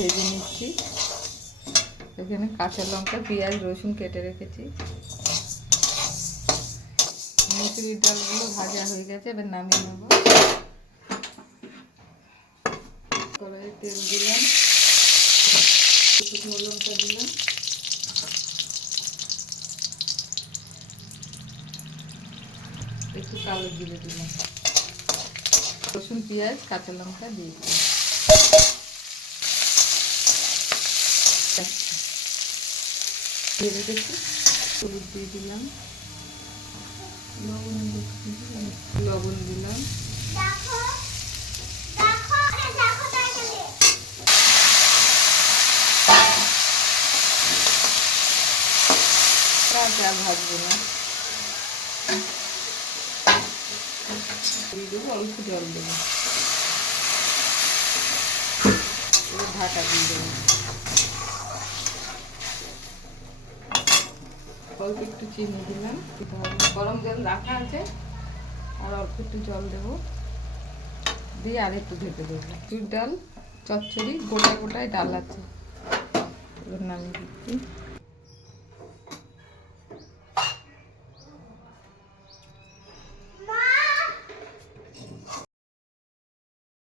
ভেজে নিচ্ছি। এখানে কাঁচা লঙ্কা, পেঁয়াজ, রসুন কেটে রেখেছি। মুসুরির ডালগুলো ভাজা হয়ে গেছে, এবার নামিয়ে নেব। কড়াইয়ে তেল দিলাম, শুকনো লঙ্কা দিলাম, একটু কালো জিরে দিলাম, রসুন, পেঁয়াজ, কাঁচা লঙ্কা দিয়ে দিলাম। দিয়ে রেখেছি, হলুদ দিয়ে দিলাম, লবণ দিলাম, আর ভাজবো না, দিয়ে দেবো, অল্প জল দেবো, ঢাকা দিয়ে দেবো। অল্প একটু চিনি দিলাম, গরম জল রাখা আছে, আর অল্প একটু জল দেবো, দিয়ে আর একটু ঢেকে দেবো। মুসুর ডাল চচ্চড়ি, গোটা গোটায় ডাল আছে, এবার নামিয়ে দিচ্ছি।